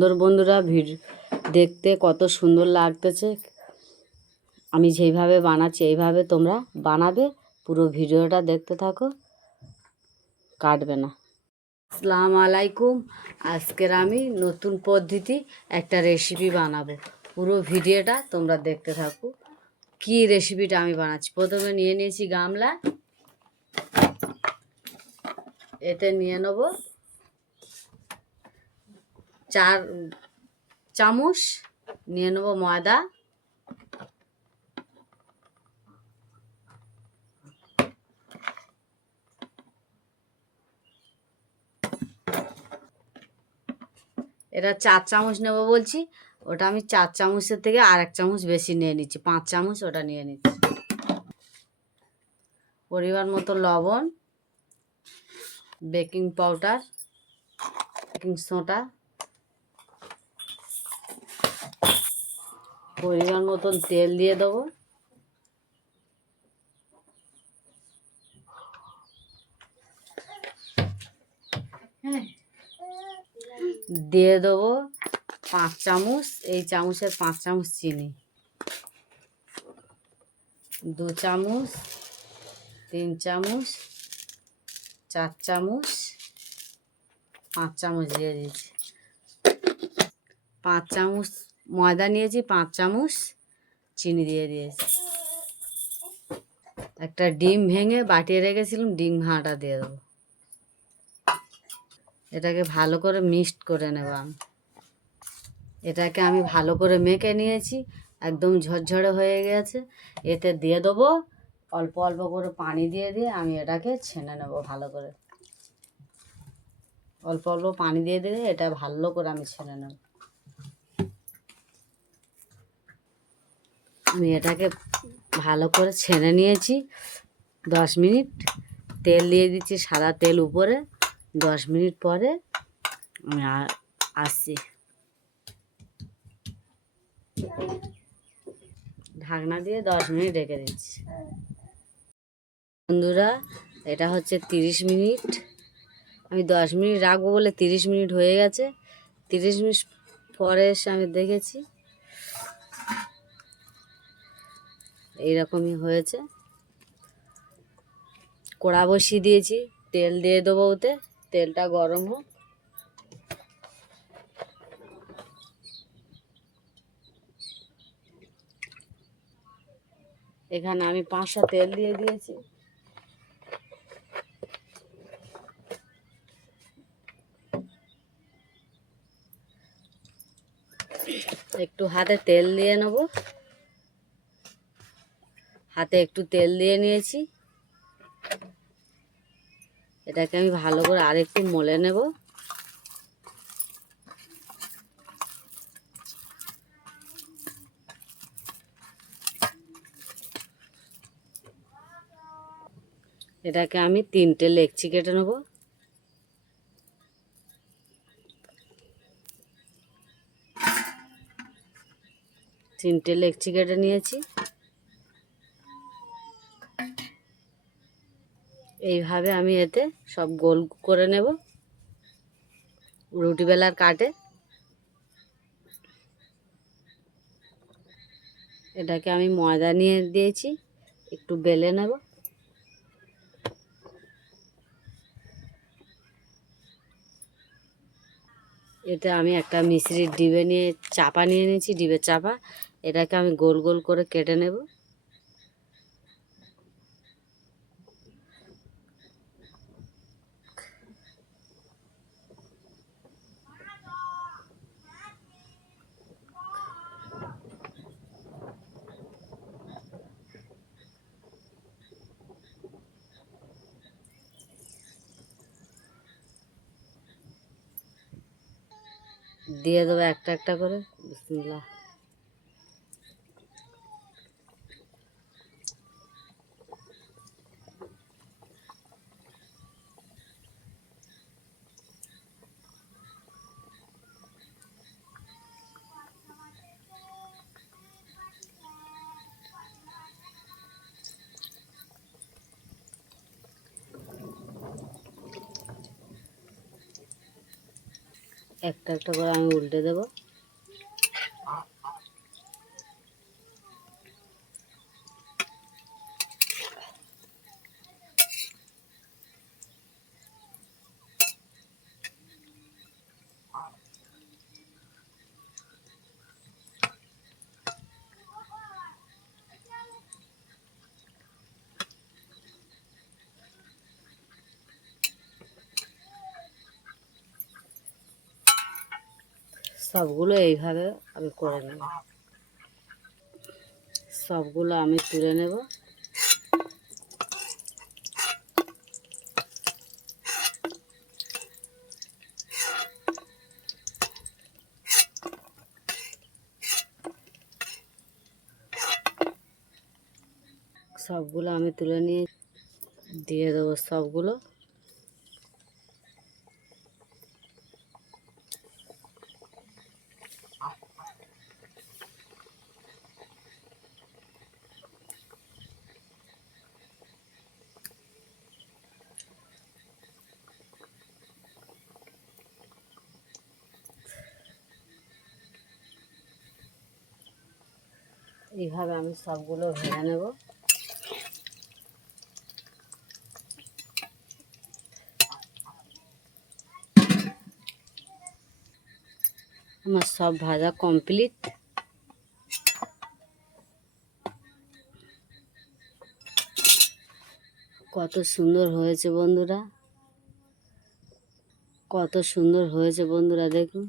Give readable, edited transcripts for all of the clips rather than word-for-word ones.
সুন্দর বন্ধুরা, দেখতে কত সুন্দর লাগতেছে। আমি যেইভাবে বানাচ্ছি এইভাবে তোমরা বানাবে। পুরো ভিডিওটা দেখতে থাকো, কাটবে না। আসসালামু আলাইকুম। আজকের আমি নতুন পদ্ধতি একটা রেসিপি বানাবো। পুরো ভিডিওটা তোমরা দেখতে থাকো। কি রেসিপিটা আমি বানাচ্ছি, প্রথমে নিয়ে নিয়েছি গামলা। এতে নিয়ে নেব 4 চামচ নিয়ে নেব ময়দা। এটা 4 চামচ নেব বলছি, ওটা আমি 4 চামচের থেকে আর 1 চামচ বেশি নিয়ে নিচ্ছি, 5 চামচ ওটা নিয়ে নিচ্ছি। পরিমাণ মতো লবণ, বেকিং পাউডার, বেকিং সোডা, পরিমাণ মতন তেল দিয়ে দেবো। দিয়ে দেবো 5 চামচ, এই চামচের 5 চামচ চিনি, 2 চামচ, 3 চামচ, 4 চামচ, 5 চামচ দিয়ে দিয়েছি। 5 চামচ ময়দা নিয়েছি, 5 চামচ চিনি দিয়ে দিয়েছি। একটা ডিম ভেঙে বাটিয়ে রেখেছিলাম, ডিম ভাঁটা দিয়ে দেবো। এটাকে ভালো করে মিক্সড করে নেব। এটাকে আমি ভালো করে মেখে নিয়েছি, একদম ঝরঝরে হয়ে গেছে। এতে দিয়ে দেবো অল্প অল্প করে পানি দিয়ে আমি এটাকে ছেনে নেব ভালো করে। অল্প অল্প পানি দিয়ে এটা ভালো করে আমি ছেনে নেব। আমি এটাকে ভালো করে ছেনে নিয়েছি। 10 মিনিট তেল দিয়ে দিচ্ছি, সাদা তেল উপরে। 10 মিনিট পরে আমি আসছি। ঢাকনা দিয়ে 10 মিনিট রেখে দিচ্ছি। বন্ধুরা, এটা হচ্ছে 30 মিনিট। আমি 10 মিনিট রাখবো বলে 30 মিনিট হয়ে গেছে। 30 মিনিট পরে এসে আমি দেখেছি এইরকমই হয়েছে। কড়া বসিয়ে দিয়েছি, তেল দিয়ে দেবো ওতে। তেলটা গরম হোক। এখানে আমি 5টা তেল দিয়ে দিয়েছি। একটু হাতে তেল দিয়ে নেব। হাতে একটু তেল দিয়ে নিয়েছি। এটাকে আমি ভালো করে আরেকটু মলে নেব। এটাকে আমি 3টে লেচি কেটে নেব। তিনটে লেচি কেটে নিয়েছি। এইভাবে আমি এতে সব গোল করে নেব, রুটি বেলার কাটে। এটাকে আমি ময়দা নিয়ে দিয়েছি, একটু বেলে নেব। এতে আমি একটা মিশ্রির ডিবে নিয়ে চাপা নিয়ে নিয়েছি, ডিবের চাপা। এটাকে আমি গোল গোল করে কেটে নেব। দিয়ে দেবো একটা একটা করে। বিসমিল্লাহ। একটা একটা করে আমি উল্টে দেব। সবগুলো এইভাবে আমি করে নেব। সবগুলো আমি তুলে নেব। সবগুলো আমি তুলে নিয়ে দিয়ে দেবো সবগুলো। এইভাবে আমি সবগুলো ভেজে নেব। আমার সব ভাজা কমপ্লিট। কত সুন্দর হয়েছে বন্ধুরা, কত সুন্দর হয়েছে বন্ধুরা, দেখুন।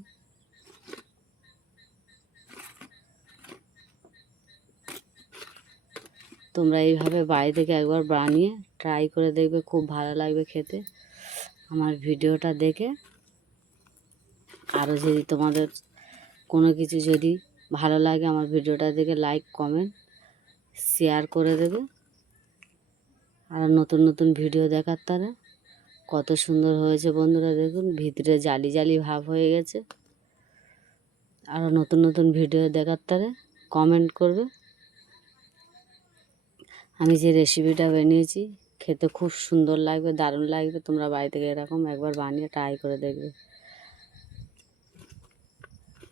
তোমরা এইভাবে বাড়ি থেকে একবার বানিয়ে ট্রাই করে দেখবে, খুব ভালো লাগবে খেতে। আমার ভিডিওটা দেখে আরও যদি তোমাদের কোনো কিছু যদি ভালো লাগে, আমার ভিডিওটা দেখে লাইক কমেন্ট শেয়ার করে দেবে। আর নতুন নতুন ভিডিও দেখার তারা কত সুন্দর হয়েছে বন্ধুরা, দেখুন ভিতরে জালি জালি ভাব হয়ে গেছে। আরও নতুন নতুন ভিডিও দেখার তারা কমেন্ট করবে। আমি যে রেসিপিটা বানিয়েছি খেতে খুব সুন্দর লাগবে, দারুণ লাগবে। তোমরা বাড়ি থেকে এরকম একবার বানিয়ে ট্রাই করে দেখবে।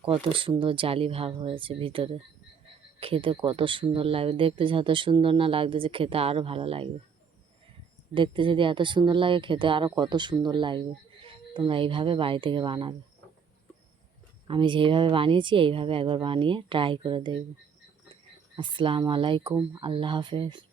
কত সুন্দর জালি ভাব হয়েছে ভিতরে, খেতে কত সুন্দর লাগবে। দেখতে যত সুন্দর না লাগতেছে, খেতে আরও ভালো লাগবে। দেখতে যদি এত সুন্দর লাগে, খেতে আরও কত সুন্দর লাগবে। তোমরা এইভাবে বাড়ি থেকে বানাবে। আমি যেইভাবে বানিয়েছি এইভাবে একবার বানিয়ে ট্রাই করে দেখবে। আসসালামু আলাইকুম, আল্লাহ হাফেজ।